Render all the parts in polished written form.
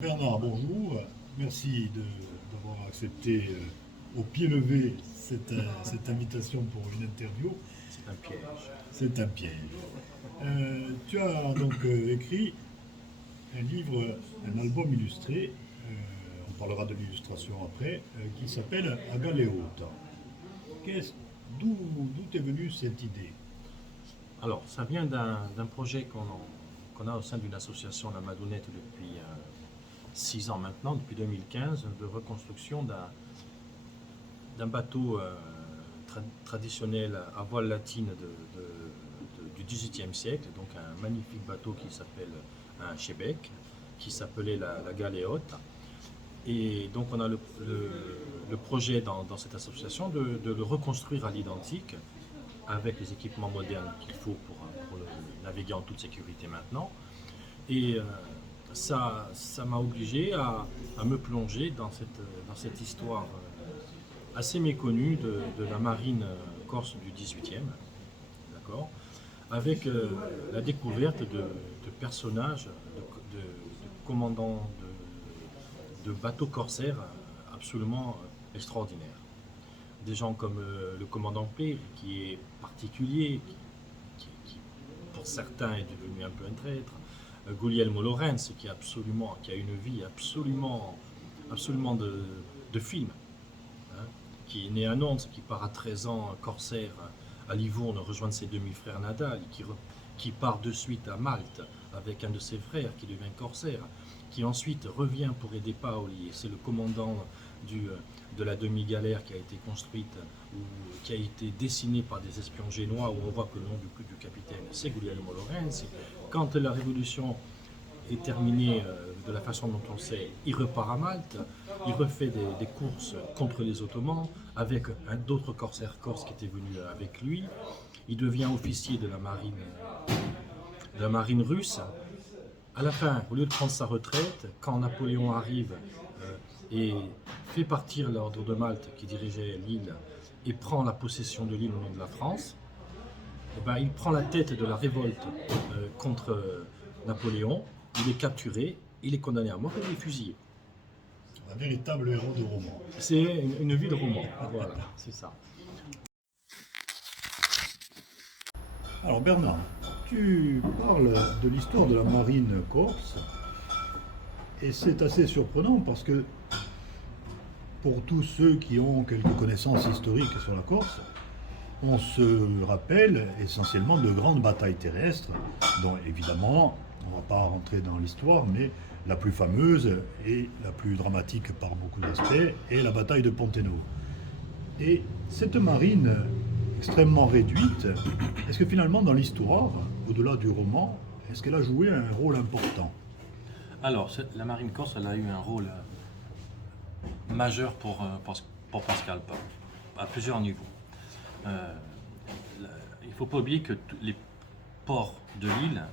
Bernard, bonjour. Merci d'avoir accepté au pied levé cette invitation pour une interview. C'est un piège. C'est un piège. Tu as donc écrit un livre, un album illustré, on parlera de l'illustration après, qui s'appelle Agaleota. Qu'est-ce- D'où est venue cette idée? Alors, ça vient d'un projet qu'on a au sein d'une association, la Madounette, depuis 6 ans maintenant, depuis 2015, de reconstruction d'un bateau traditionnel à voile latine du XVIIIe siècle, donc un magnifique bateau qui s'appelle un chebec, qui s'appelait la Galéote. Et donc on a le projet dans cette association de le reconstruire à l'identique avec les équipements modernes qu'il faut pour naviguer en toute sécurité maintenant. Et ça m'a obligé à me plonger dans cette histoire assez méconnue de la marine corse du 18e, d'accord, avec la découverte de personnages, de commandants de bateaux corsaires absolument extraordinaires. Des gens comme le commandant P, qui est particulier, qui, pour certains est devenu un peu un traître, Guglielmo Lorenz, qui a une vie absolument de film, hein, qui est né à Nantes, qui part à 13 ans corsaire à Livourne rejoindre ses demi-frères Nadal, qui part de suite à Malte avec un de ses frères qui devient corsaire, qui ensuite revient pour aider Paoli, et c'est le commandant de la demi-galère qui a été construite, ou qui a été dessinée par des espions génois, où on voit que le nom du capitaine, c'est Guglielmo Lorenzi. Quand la révolution est terminée de la façon dont on le sait, il repart à Malte, il refait des courses contre les Ottomans, avec d'autres corsaires corses qui étaient venus avec lui. Il devient officier de la marine russe. À la fin, au lieu de prendre sa retraite, quand Napoléon arrive et fait partir l'ordre de Malte qui dirigeait l'île et prend la possession de l'île au nom de la France, eh ben, il prend la tête de la révolte contre Napoléon, il est capturé, il est condamné à mort et il est fusillé. Un véritable héros de roman. C'est une vie de roman, voilà, c'est ça. Alors Bernard, tu parles de l'histoire de la marine corse et c'est assez surprenant parce que pour tous ceux qui ont quelques connaissances historiques sur la Corse, on se rappelle essentiellement de grandes batailles terrestres, dont évidemment, on ne va pas rentrer dans l'histoire, mais la plus fameuse et la plus dramatique par beaucoup d'aspects est la bataille de Ponteno. Et cette marine extrêmement réduite, est-ce que finalement dans l'histoire, au-delà du roman, est-ce qu'elle a joué un rôle important? Alors, la marine corse, elle a eu un rôle majeur pour Pascal Pau, à plusieurs niveaux. Euh, il ne faut pas oublier que les ports de l'île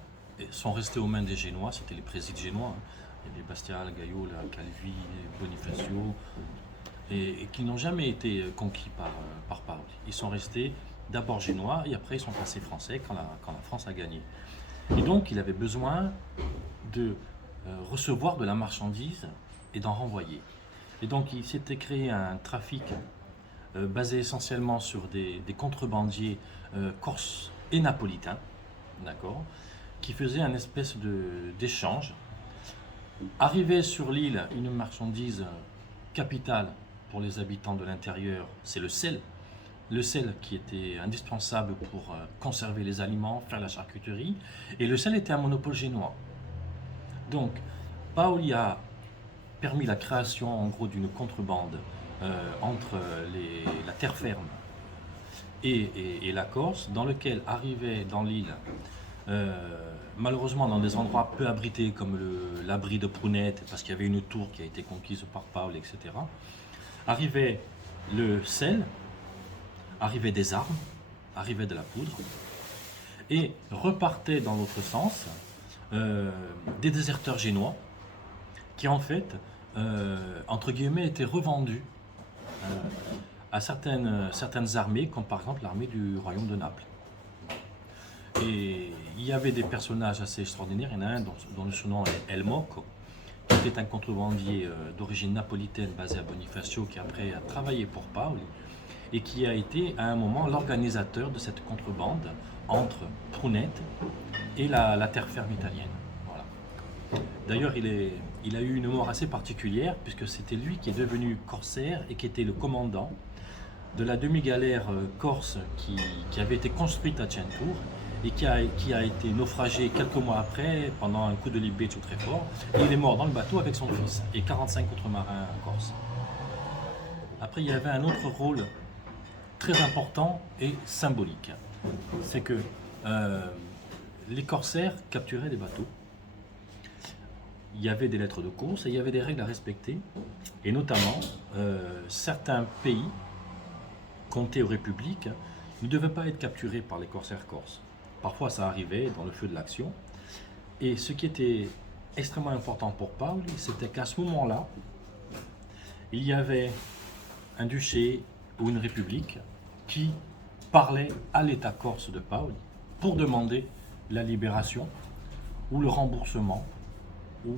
sont restés aux mains des Génois, c'était les présides génois, hein. Il y avait Bastial, Gaillot, Calvi, Bonifacio, et qui n'ont jamais été conquis par Paoli. Ils sont restés d'abord génois et après ils sont passés français quand la France a gagné. Et donc il avait besoin de recevoir de la marchandise et d'en renvoyer. Et donc il s'était créé un trafic basé essentiellement sur des contrebandiers corses et napolitains, d'accord, qui faisaient un espèce d'échange. Arrivait sur l'île une marchandise capitale pour les habitants de l'intérieur, c'est le sel. Le sel qui était indispensable pour conserver les aliments, faire la charcuterie, et le sel était un monopole génois. Donc, Paoli a permis la création en gros d'une contrebande entre la terre ferme et la Corse, dans lequel arrivait dans l'île, malheureusement dans des endroits peu abrités comme l'abri de Prunette, parce qu'il y avait une tour qui a été conquise par Paul, etc., arrivait le sel, arrivait des armes, arrivait de la poudre, et repartait dans l'autre sens des déserteurs génois qui en fait, entre guillemets, étaient revendus à certaines armées, comme par exemple l'armée du royaume de Naples. Et il y avait des personnages assez extraordinaires. Il y en a un dont le surnom est El Moco, qui était un contrebandier d'origine napolitaine basé à Bonifacio, qui après a travaillé pour Paoli, et qui a été à un moment l'organisateur de cette contrebande entre Prunette et la terre ferme italienne. Voilà. D'ailleurs, il a eu une mort assez particulière, puisque c'était lui qui est devenu corsaire et qui était le commandant de la demi-galère corse qui avait été construite à Centaur et qui a été naufragée quelques mois après pendant un coup de libeccio très fort. Et il est mort dans le bateau avec son fils et 45 autres marins corses. Après, il y avait un autre rôle très important et symbolique. C'est que les corsaires capturaient des bateaux. Il y avait des lettres de course et il y avait des règles à respecter. Et notamment, certains pays, comtés ou républiques, ne devaient pas être capturés par les corsaires corses. Parfois, ça arrivait dans le feu de l'action. Et ce qui était extrêmement important pour Paoli, c'était qu'à ce moment-là, il y avait un duché ou une république qui parlait à l'État corse de Paoli pour demander la libération ou le remboursement ou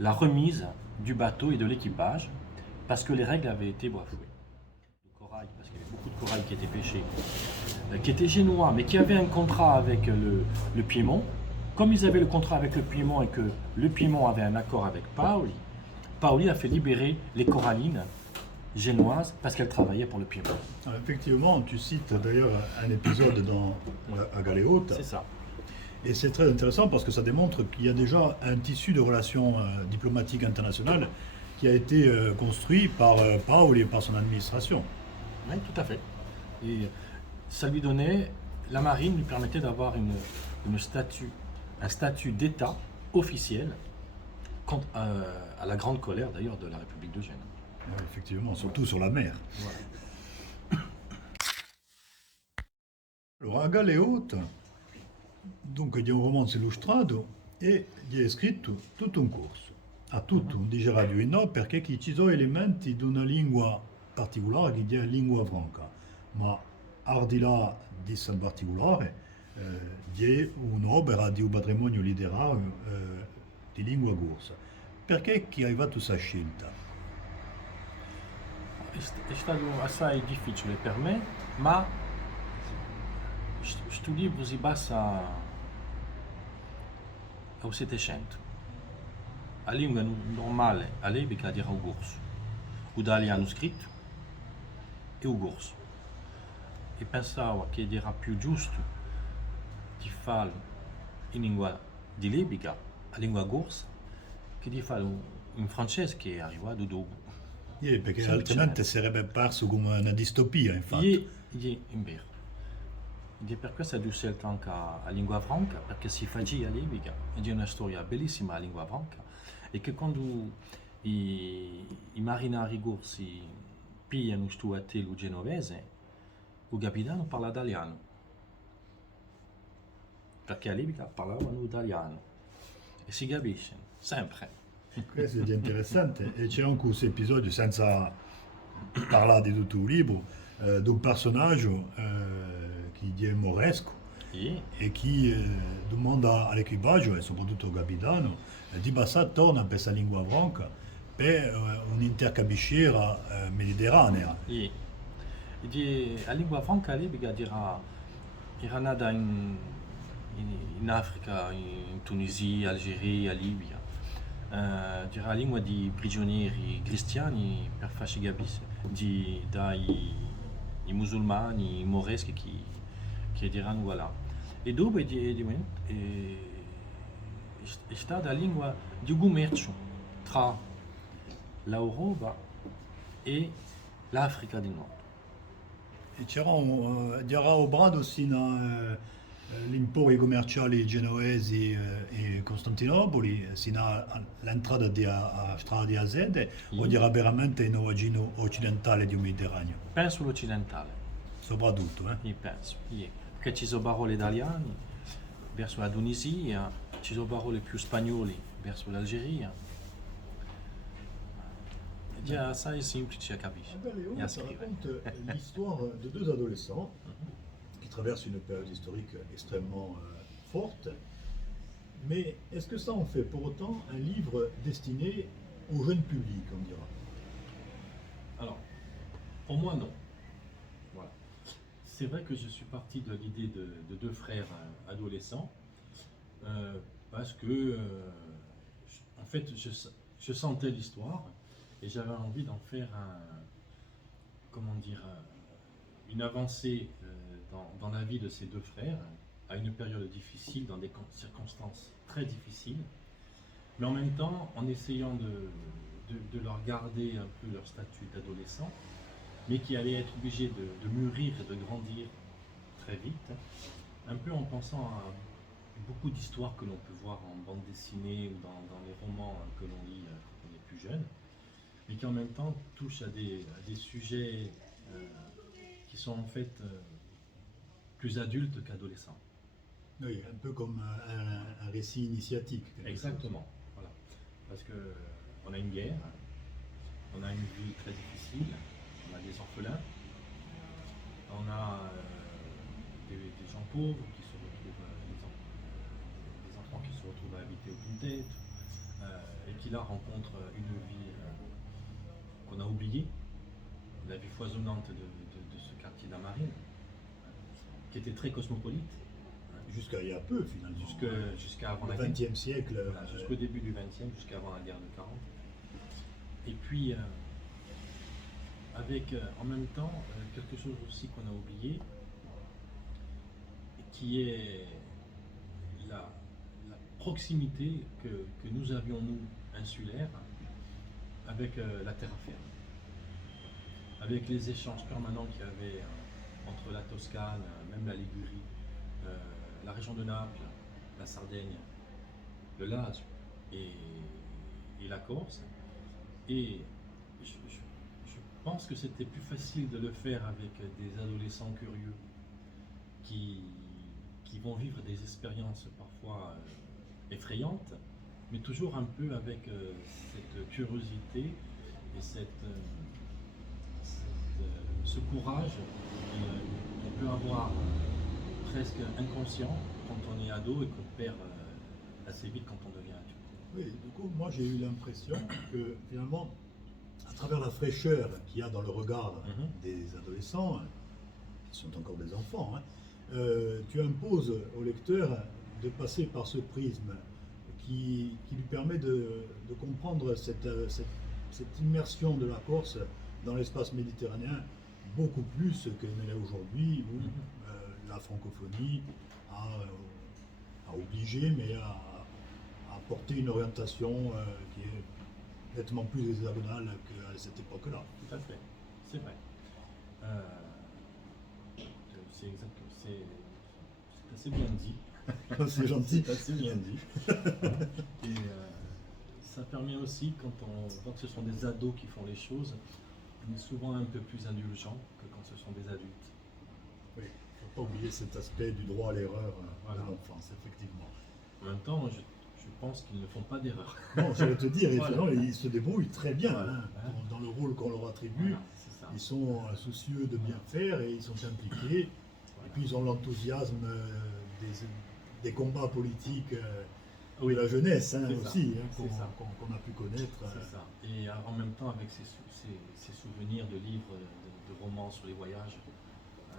la remise du bateau et de l'équipage parce que les règles avaient été bafouées. Le corail, parce qu'il y avait beaucoup de corail qui était pêché, qui était génois, mais qui avait un contrat avec le Piémont. Comme ils avaient le contrat avec le Piémont et que le Piémont avait un accord avec Paoli, Paoli a fait libérer les corallines génoises parce qu'elles travaillaient pour le Piémont. Alors, effectivement, tu cites d'ailleurs un épisode dans à Galeote. C'est ça. Et c'est très intéressant parce que ça démontre qu'il y a déjà un tissu de relations diplomatiques internationales qui a été construit par Paoli et par son administration. Oui, tout à fait. Et ça lui donnait, la marine lui permettait d'avoir un statut d'État officiel à la grande colère d'ailleurs de la République de Gênes. Oui, effectivement, surtout sur la mer. Voilà. Alors, a Galeote, dunque di un romanzo illustrato e gli è scritto tutto un corso. A tutto, un dice radio e no, perché ci sono elementi di una lingua particolare che è lingua franca, ma al di là di questo particolare, è un'opera di un patrimonio letterario di lingua corsa. Perché chi hai fatto questa scelta? È stato assai difficile per me, ma questo libro si basa al Settecento. La lingua normale all'epoca era il corso, l'italiano scritto e il corso. E pensavo che era più giusto di farlo in lingua di l'epoca, la lingua corsa, che di farlo in francese che è arrivato dopo. Perché Semplicemente. altrimenti sarebbe parso come una distopia, infatti. In vero. Ed è per questo che ho scelto anche la lingua franca, perché si fa all'epoca, ed è una storia bellissima la lingua franca, e che quando i marinai corsi pigliano questo attello genovese, il capitano parla italiano, perché all'epoca parlavano italiano, e si capisce, sempre. Questo è interessante e c'è anche questo episodio, senza parlare di tutto il libro, di un personaggio che è moresco e che domanda all'equipaggio e soprattutto al capitano di passare torna per questa lingua franca per un'intercabisciera mediterranea. La lingua franca all'epoca era nata in Africa, in Tunisia, Algeria, Libia. Era la lingua di prigionieri cristiani per farci capire, dai musulmani, i moreschi che erano là. E dopo è stata la lingua di commercio tra l'Europa e l'Africa del Nord. E c'era un brado sino gli commerciali genovesi e Costantinopoli, sino all'entrata della strada di Azede, o era veramente in origine occidentale del Mediterraneo? Penso l'occidentale. Soprattutto, Io penso, perché ci sono parole italiane verso la Tunisia, ci sono parole più spagnole verso l'Algeria. Ed è assai semplice a capire e a Ça scrivere. raconte l'histoire de deux adolescents qui traversent une période historique extrêmement forte, Mais est-ce que ça en fait pour autant un livre destiné au jeune public, on dira? Alors, pour moi, non. Voilà. C'est vrai que je suis parti de l'idée de deux frères adolescents, parce que, en fait, je sentais l'histoire et j'avais envie d'en faire comment dire, une avancée dans la vie de ces deux frères, à une période difficile, dans des circonstances très difficiles, mais en même temps en essayant de leur garder un peu leur statut d'adolescent, mais qui allaient être obligés de mûrir et de grandir très vite, un peu en pensant à beaucoup d'histoires que l'on peut voir en bande dessinée ou dans les romans que l'on lit quand on est plus jeune, mais qui en même temps touchent à des sujets qui sont en fait plus adultes qu'adolescents. Oui, un peu comme un récit initiatique. Exactement, voilà. Parce que on a une guerre, on a une vie très difficile, on a des orphelins, on a des gens pauvres qui se retrouvent, des enfants qui se retrouvent à habiter au Quintet, et qui là rencontrent une vie qu'on a oubliée, la vie foisonnante de ce quartier d'Amarine, qui était très cosmopolite. Jusqu'à il y a peu, finalement. Jusqu'à avant le la guerre. XXe siècle. Voilà, jusqu'au début du XXe, jusqu'avant la guerre de 40. Et puis, avec en même temps quelque chose aussi qu'on a oublié, qui est la proximité que nous avions, nous, insulaires, avec la terre ferme. Avec les échanges permanents qu'il y avait entre la Toscane, même la Ligurie, la région de Naples, la Sardaigne, le Lazio et la Corse. Et je pense que c'était plus facile de le faire avec des adolescents curieux qui vont vivre des expériences parfois effrayantes, mais toujours un peu avec cette curiosité et ce courage qu'on peut avoir presque inconscient quand on est ado et qu'on perd assez vite quand on devient adulte. Oui, du coup, moi j'ai eu l'impression que finalement, à travers la fraîcheur qu'il y a dans le regard des adolescents, qui sont encore des enfants, tu imposes au lecteur de passer par ce prisme qui lui permet de comprendre cette immersion de la Corse dans l'espace méditerranéen beaucoup plus qu'elle n'est aujourd'hui, où la francophonie a obligé, mais a porté une orientation qui est nettement plus hexagonale qu'à cette époque-là. Tout à fait, c'est vrai. C'est exact, c'est assez bien dit. C'est gentil. C'est assez bien dit. Et ça permet aussi, quand on voit que ce sont des ados qui font les choses, on est souvent un peu plus indulgent que quand ce sont des adultes. Oui, il ne faut pas oublier cet aspect du droit à l'erreur de l'enfance, effectivement. En même temps, je pense qu'ils ne font pas d'erreur. Non, j'allais te dire, Voilà. ils se débrouillent très bien Voilà. dans le rôle qu'on leur attribue. Voilà, c'est ça. Ils sont soucieux de bien faire et ils sont impliqués. Voilà. Et puis ils ont l'enthousiasme des combats politiques de Oui. la jeunesse C'est ça. aussi, C'est ça. qu'on a pu connaître. C'est ça. Et en même temps, avec ces souvenirs de livres, de romans sur les voyages.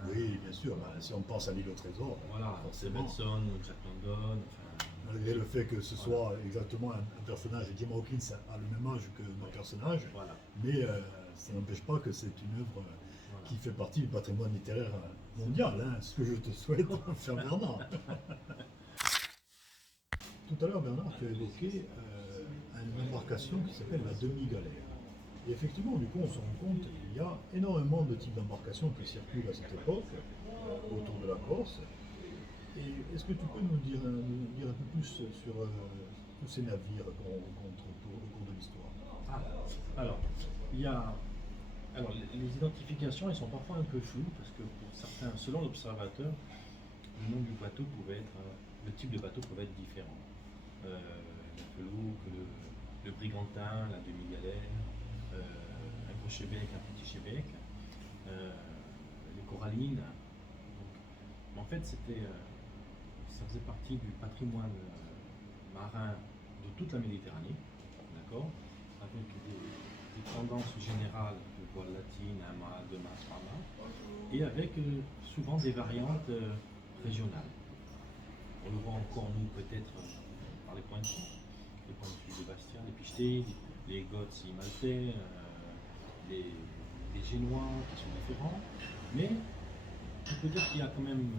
Oui, bien sûr. Si on pense à l'île au trésor, Voilà, forcément. Stevenson, Jack London, enfin, Malgré le fait que ce soit exactement un personnage, Jim Hawkins a le même âge que nos personnages, voilà. mais ça n'empêche pas que c'est une œuvre Voilà. qui fait partie du patrimoine littéraire mondial, ce que je te souhaite, cher Bernard. Tout à l'heure, Bernard, tu as évoqué une embarcation qui s'appelle la demi-galère. Et effectivement, du coup, on se rend compte qu'il y a énormément de types d'embarcations qui circulent à cette époque autour de la Corse. Et est-ce que tu peux nous dire un peu plus sur tous ces navires qu'on rencontre au cours de l'histoire? Alors, les identifications, elles sont parfois un peu floues parce que pour certains, selon l'observateur, le nom du bateau pouvait être, le type de bateau pouvait être différent. La felouque, le brigantin, la demi-galère, un gros chebec, un petit chebec, les corallines. Donc, en fait, ça faisait partie du patrimoine marins de toute la Méditerranée, d'accord, avec des tendances générales de voile latine, un mât, deux mâts, trois mâts, et avec souvent des variantes régionales. On le voit encore, nous, peut-être par les points de vue. Les points de vue des Bastia, les Pichetés, les Goths maltais, les Génois qui sont différents. Mais on peut dire qu'il y a quand même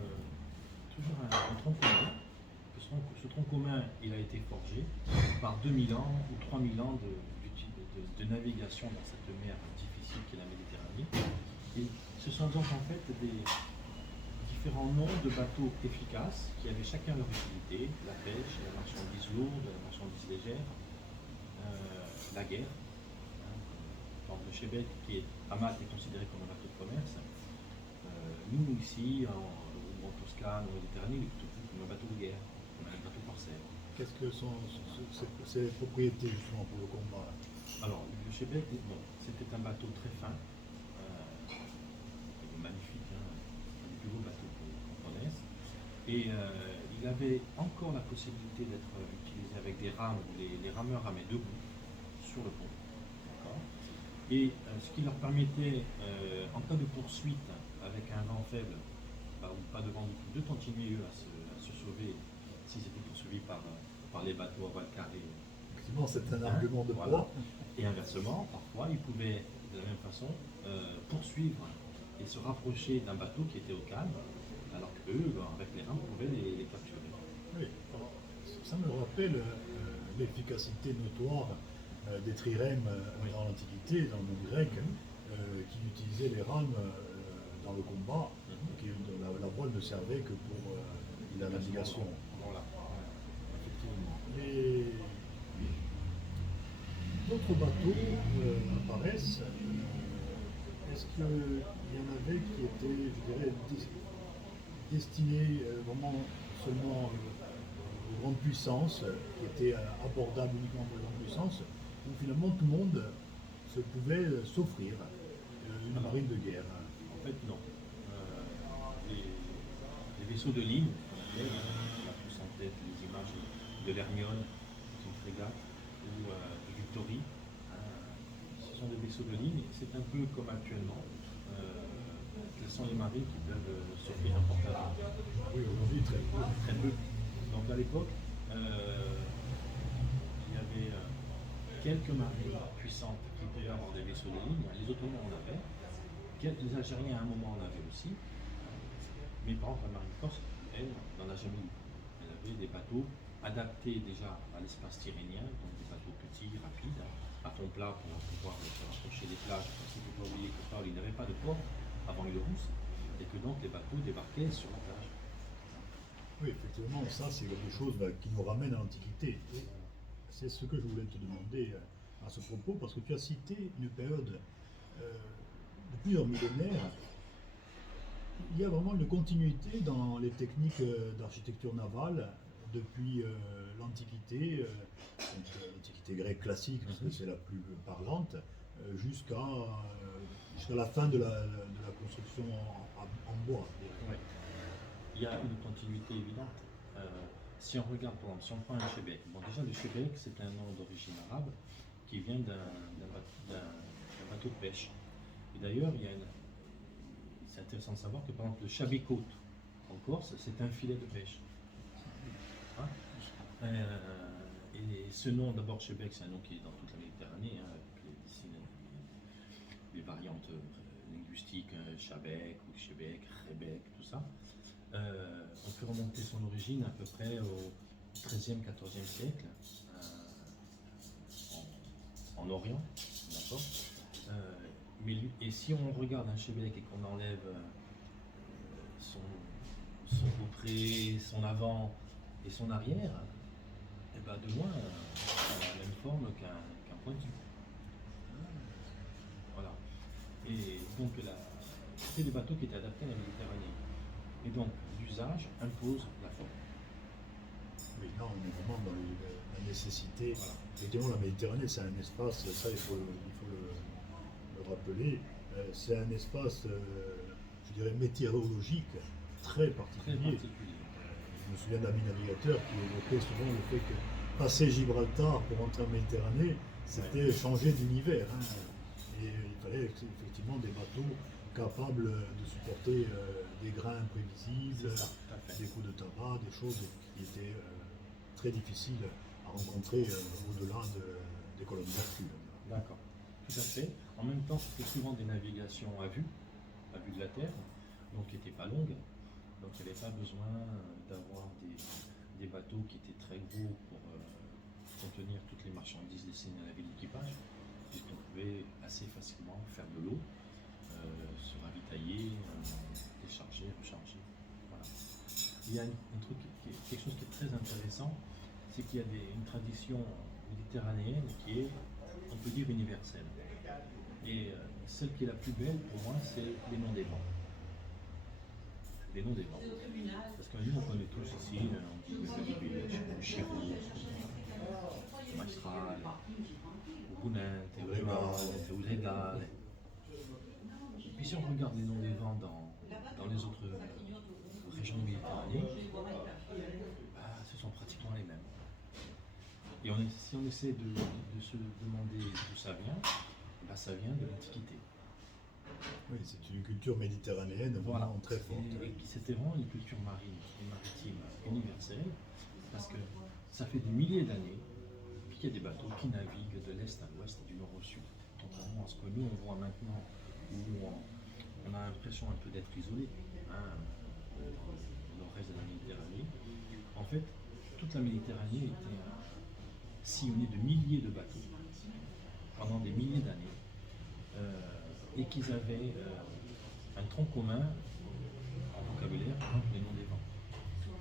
toujours un tronc commun. Ce tronc commun, il a été forgé par 2000 ans ou 3000 ans de navigation dans cette mer difficile qu'est la Méditerranée. Et ce sont donc en fait des différents noms de bateaux efficaces qui avaient chacun leur utilité, la pêche, la marchandise lourde, la marchandise légère, la guerre. Par exemple, le Chebec, qui est à Malte, est considéré comme un bateau de commerce. Nous, ici, en Toscane, en Méditerranée, il est plutôt vu comme un bateau de guerre, comme un bateau corsaire. Qu'est-ce que sont ces propriétés justement pour le combat? Alors, le Chebec, bon, c'était un bateau très fin, magnifique, hein, un des plus beaux bateaux qu'on connaisse. Et il avait encore la possibilité d'être utilisé avec des rames où les rameurs ramaient debout sur le pont. Et ce qui leur permettait, en cas de poursuite avec un vent faible, ou pas de vent du tout, de continuer eux à se sauver s'ils étaient poursuivis par les bateaux à voile carré. Effectivement, c'est un argument de voilà. poids. Et inversement, parfois, ils pouvaient de la même façon poursuivre et se rapprocher d'un bateau qui était au calme, alors qu'eux, avec les rames, pouvaient les capturer. Oui, alors, ça me rappelle l'efficacité notoire des trirèmes dans l'Antiquité, dans le monde grec, qui utilisaient les rames dans le combat, et qui, la voile ne servait que pour la navigation. Voilà. Effectivement. D'autres bateaux apparaissent. Est-ce qu'il y en avait qui étaient, je dirais, destinés vraiment seulement aux grandes puissances, qui étaient abordables uniquement pour les grandes puissances, où finalement tout le monde pouvait s'offrir une marine de guerre? En fait, non. Les vaisseaux de ligne, on a tous en tête les images de l'Hermione, une frégate, ou de Victory. Ce sont des vaisseaux de ligne, c'est un peu comme actuellement. Quelles sont les marines qui peuvent s'offrir un porte-avions? Oui, aujourd'hui, très peu. Très peu. Donc à l'époque, il y avait quelques marines puissantes qui pouvaient avoir des vaisseaux de ligne. Les Ottomans en avaient. Les Algériens à un moment en avaient aussi. Mais par exemple, la marine corse, elle, n'en a jamais eu. Elle avait des bateaux adaptés déjà à l'espace tyrrhénien, donc des bateaux petits, rapides, à fond plat pour pouvoir se rapprocher des plages. Parce qu'il ne faut pas oublier que Paul, il n'avait pas de port avant Île-Rousse, et que donc les bateaux débarquaient sur la plage. Oui, effectivement, ça c'est quelque chose qui nous ramène à l'Antiquité. Et c'est ce que je voulais te demander à ce propos, parce que tu as cité une période de plusieurs millénaires. Il y a vraiment une continuité dans les techniques d'architecture navale depuis l'Antiquité, l'Antiquité grecque classique, parce que c'est la plus parlante, jusqu'à la fin de la construction en bois. Ouais. Il y a une continuité évidente. Si on regarde, par exemple, si on prend un Chebec, bon déjà le Chebec c'est un nom d'origine arabe qui vient d'un bateau de pêche. Et d'ailleurs, c'est intéressant de savoir que par exemple le Chabécote en Corse, c'est un filet de pêche. Hein? Et ce nom d'abord Chebec, c'est un nom qui est dans toute la Méditerranée, hein, avec les variantes linguistiques, Chabec ou Chebec, Rebec, tout ça. On peut remonter son origine à peu près au XIIIe, XIVe siècle, en Orient, d'accord. Et si on regarde un Chebec et qu'on enlève son côté, son avant et son arrière, et ben de loin, il a la même forme qu'un pointu. Voilà. Et donc c'était des bateaux qui étaient adaptés à la Méditerranée. Et donc l'usage impose la forme. Oui, là on est vraiment dans la nécessité. Voilà. Évidemment, la Méditerranée, c'est un espace, ça il faut le rappeler, c'est un espace, je dirais, météorologique très particulier. Très particulier. Je me souviens d'amis navigateurs qui évoquaient souvent le fait que passer Gibraltar pour entrer en Méditerranée, c'était changer d'univers, hein. Et il fallait effectivement des bateaux capables de supporter des grains imprévisibles, C'est ça, tout à fait. des coups de tabac, des choses qui étaient très difficiles à rencontrer au-delà des colonnes d'Hercule. D'accord, tout à fait. En même temps, c'était souvent des navigations à vue de la terre, donc qui n'étaient pas longues. Donc il n'y avait pas besoin d'avoir des bateaux qui étaient très gros pour contenir toutes les marchandises destinées à la vie d'équipage, puisqu'on pouvait assez facilement faire de l'eau, se ravitailler, décharger, recharger. Voilà. Il y a quelque chose qui est très intéressant, c'est qu'il y a une tradition méditerranéenne qui est, on peut dire, universelle. Et celle qui est la plus belle pour moi, c'est les noms des vents. Les noms des vents. Parce que nous, on connaît tous ici, on dit Chirou, Mastral, Ougunin, Théoudégal. Et puis si on regarde les noms des vents dans les autres régions de Méditerranée, ce sont pratiquement les mêmes. Et si on essaie de se demander d'où ça vient, ça vient de l'Antiquité. Oui, c'est une culture méditerranéenne vraiment très forte. Et c'était vraiment une culture marine et maritime universelle, parce que ça fait des milliers d'années qu'il y a des bateaux qui naviguent de l'est à l'ouest et du nord au sud. Contrairement à ce que nous on voit maintenant, où on a l'impression un peu d'être isolé, dans le reste de la Méditerranée. En fait, toute la Méditerranée était sillonnée de milliers de bateaux pendant des milliers d'années. Et qu'ils avaient un tronc commun en vocabulaire, les noms des vents.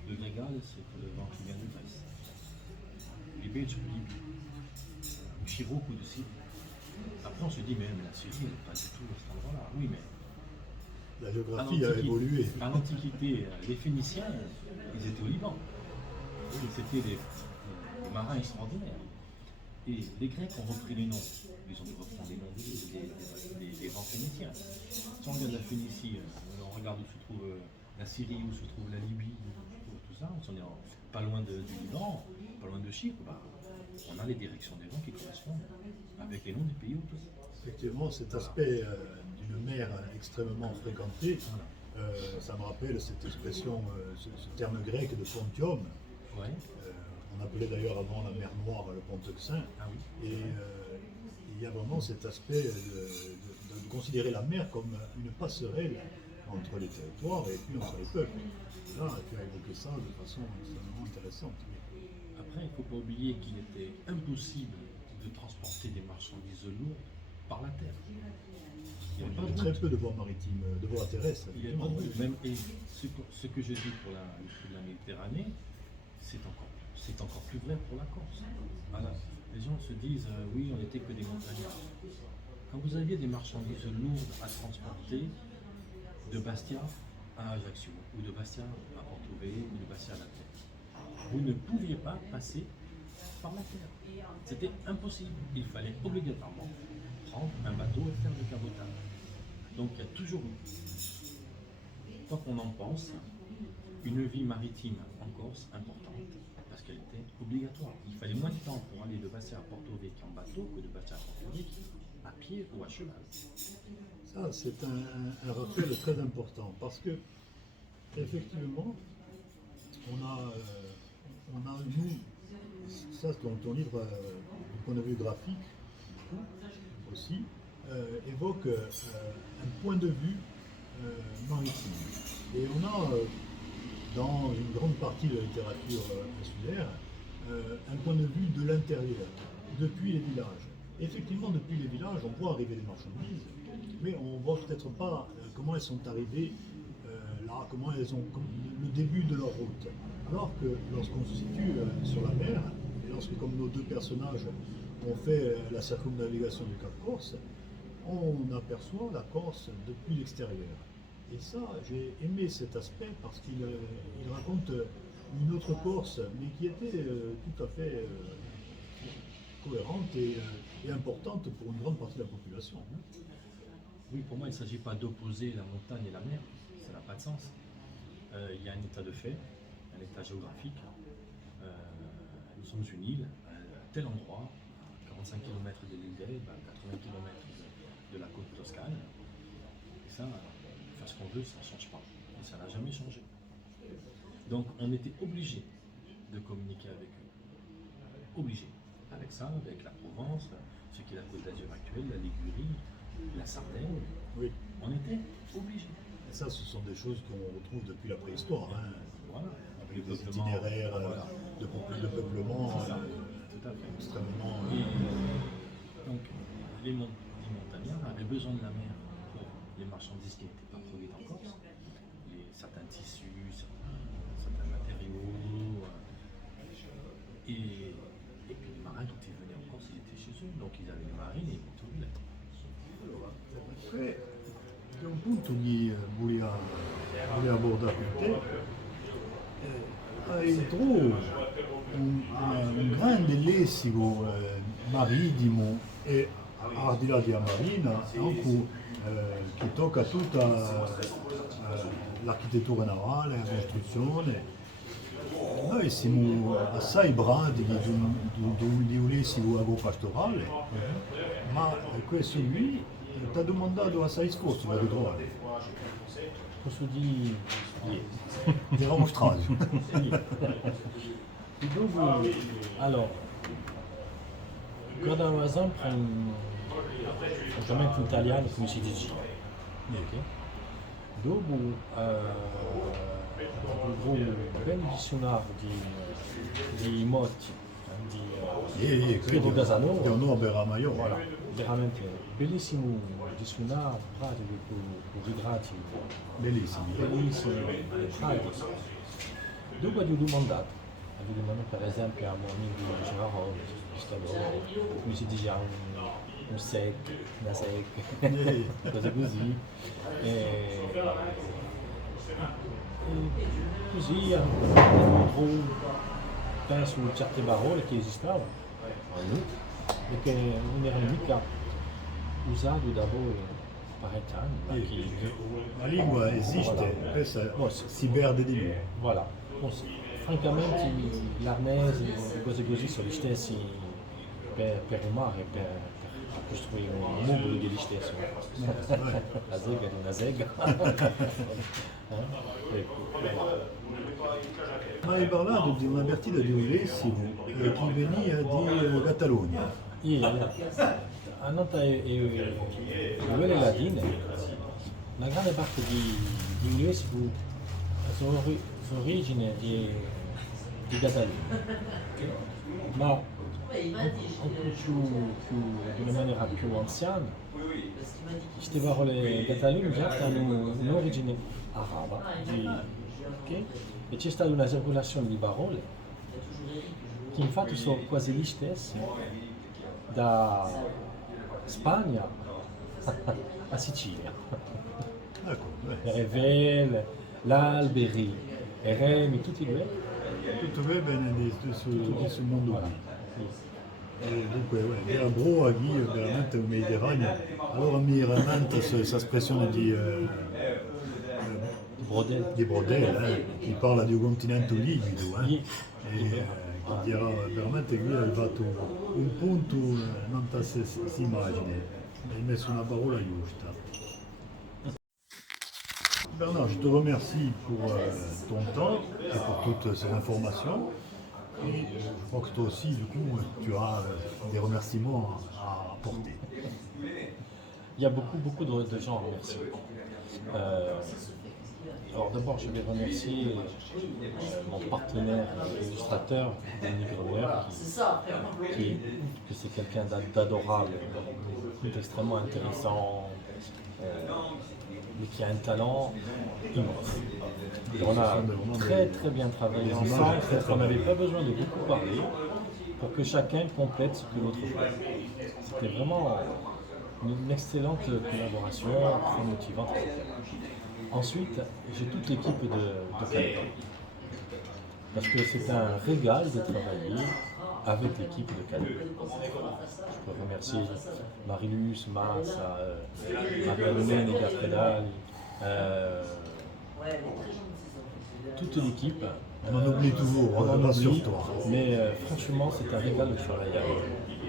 Le Grégal, c'est le vent qui vient de Grèce. L'Ibé, c'est Libye. Le Chirou, coup de Syrie. Après, on se dit, mais la Syrie, elle n'est pas du tout à cet endroit-là. Oui, mais. La géographie a évolué. À l'Antiquité, les Phéniciens, ils étaient au Liban. C'était des marins extraordinaires. Et les Grecs ont repris les noms. Ils ont dû reprendre les noms des vents phéniciens. Si on regarde la Phénicie, on regarde où se trouve la Syrie, où se trouve la Libye, où se trouve tout ça, on est pas loin du Liban, pas loin de Chypre, on a les directions des vents qui correspondent avec les noms des pays autour. Effectivement, cet aspect d'une mer extrêmement fréquentée, ça me rappelle cette expression, ce terme grec de pontium. Ouais. On appelait d'ailleurs avant la mer Noire le pont Euxin. Ah oui. Et il y a vraiment cet aspect de considérer la mer comme une passerelle entre les territoires et puis entre les peuples. Là, tu as évoqué ça de façon extrêmement intéressante. Après, il ne faut pas oublier qu'il était impossible de transporter des marchandises lourdes par la terre. Il y avait très peu de voies maritimes, de voies terrestres. Il y a pas de même, et ce que je dis pour le sud de la Méditerranée, c'est encore plus vrai pour la Corse. Voilà. Les gens se disent, oui, on n'était que des montagnards. Quand vous aviez des marchandises lourdes à transporter de Bastia à Ajaccio, ou de Bastia à Porto Vecchio, ou de Bastia à la Terre, vous ne pouviez pas passer par la terre. C'était impossible. Il fallait obligatoirement prendre un bateau et faire le cabotage. Donc il y a toujours eu, quoi qu'on en pense, une vie maritime en Corse importante, parce qu'elle était obligatoire. Il fallait moins de temps pour aller de Bastia à Porto Vecchio en bateau que de Bastia à Porto Vecchio à pied ou à cheval. Ça, c'est un rappel très important, parce que, effectivement, on a nous, ça, ton livre, du point de vue graphique, aussi, évoque un point de vue maritime. Et on a, dans une grande partie de la littérature insulaire, un point de vue de l'intérieur, depuis les villages. Effectivement, depuis les villages, on voit arriver les marchandises, mais on ne voit peut-être pas comment elles sont arrivées là, comment elles ont le début de leur route. Alors que lorsqu'on se situe sur la mer, et lorsque, comme nos deux personnages ont fait la circumnavigation du Cap Corse, on aperçoit la Corse depuis l'extérieur. Et ça, j'ai aimé cet aspect parce qu'il raconte une autre Corse, mais qui était tout à fait cohérente et importante pour une grande partie de la population. Oui, pour moi, il ne s'agit pas d'opposer la montagne et la mer, ça n'a pas de sens. Il y a un état de fait, un état géographique. Nous sommes une île, à tel endroit, à 45 km de l'île d'Elbe, à 80 km de la côte toscane. Et ça, faire ce qu'on veut, ça ne change pas. Et ça n'a jamais changé. Donc on était obligé de communiquer avec eux. Obligé. Avec ça, avec la Provence, ce qui est la Côte d'Azur actuelle, la Ligurie, la Sardaigne. Oui. On était obligé. Et ça, ce sont des choses qu'on retrouve depuis la préhistoire, hein, Voilà. avec des itinéraires voilà. de peuplement C'est ça. Tout à fait. extrêmement... Et donc, les montagnards avaient besoin de la mer pour les marchandises qui n'étaient pas produites en Corse, certains tissus, certains matériaux. Et puis les marins, quand ils venaient en Corse, ils étaient chez eux. Donc ils avaient les marines et ils tout là. C'è un punto che volevo abordare con te. Hai trovato un grande lessico marittimo e al di là della marina, anche che tocca tutta l'architettura navale, la costruzione. Noi siamo assai bravi di un lessico agropastorale, ma questo qui ti ha domandato assai sforzo per trovare. Posso dire Era uno strasio. E dopo, allora, guarda un esempio, un commento italiano come si dice. Ok? Dopo, un bel dizionario di motti, Pietro Casanova. È un nome Ramaiolo. Voilà, veramente bellissimo dizionario pratico con ritrati Bellissimo. bellissimo, pratico. Dopo gli ho domandato per esempio a mio amico Gennaro, come si dice, un sec, una sec, cose così. Così penso certe parole che esistevano e che non erano mica usate da voi parecchi anni. Ma La lingua esiste, questa si perde di nuovo. Voilà. Francamente l'arnese e cose così sono gli stessi per rimare, per costruire un mobile degli stessi. La zega di una zega. Ma hai parlato di una partita di un lessico che veniva di Catalogna. A nota e quelle latine, una grande parte di inglesi sono origine di Catalogna, ma anche di una maniera più anziana, queste parole cataloghe già hanno un'origine araba, okay? E c'è stata una circolazione di parole che infatti sono quasi gli stessi da Spagna a Sicilia. Ecco, Revel, l'Alberi, Remi, tutti due. tutto qui viene di questo mondo Voilà. qui. E dunque, era Broa qui veramente un Mediterraneo. Allora mi rimane questa espressione di Brodel, che parla di un continente liquido, e che dirà veramente qui hai fatto un punto non si immagine, hai messo una parola giusta. Bernard, je te remercie pour ton temps et pour toutes ces informations. Et je crois que toi aussi, du coup, tu as des remerciements à apporter. Il y a beaucoup de gens à remercier. Alors d'abord, je vais remercier mon partenaire illustrateur, Denis Grenier, qui c'est quelqu'un d'adorable, d'extrêmement intéressant, mais qui a un talent immense. Et on a très bien travaillé ensemble, on n'avait pas besoin de beaucoup parler pour que chacun complète ce que l'autre fait. C'était vraiment une excellente collaboration, très motivante, etc. Ensuite, j'ai toute l'équipe de Canada. Parce que c'est un régal de travailler avec l'équipe de Canada. Je peux remercier Marilus, Massa, Maria-Hélène et Gaspredal, toute l'équipe. On en oublie toujours, On en rassure oublie, toi. mais franchement, c'est un régal de travailler avec eux.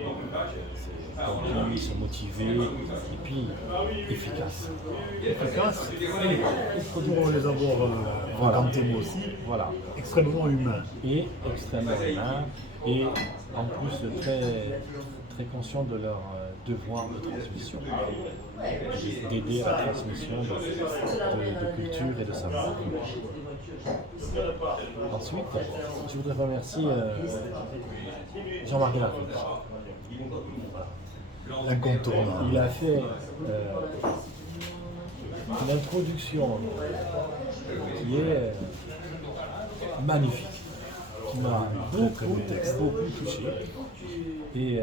Donc, ils sont motivés et puis efficaces. Efficaces Pour les avoir fréquentés moi aussi, voilà. extrêmement humains. Et extrêmement humains et en plus très, très conscients de leur devoir de transmission, d'aider à la transmission de culture et de savoir. Ensuite, je voudrais remercier Jean-Marie Laric. L'incontournable. Il a fait une introduction qui est magnifique, qui m'a beaucoup touché. Et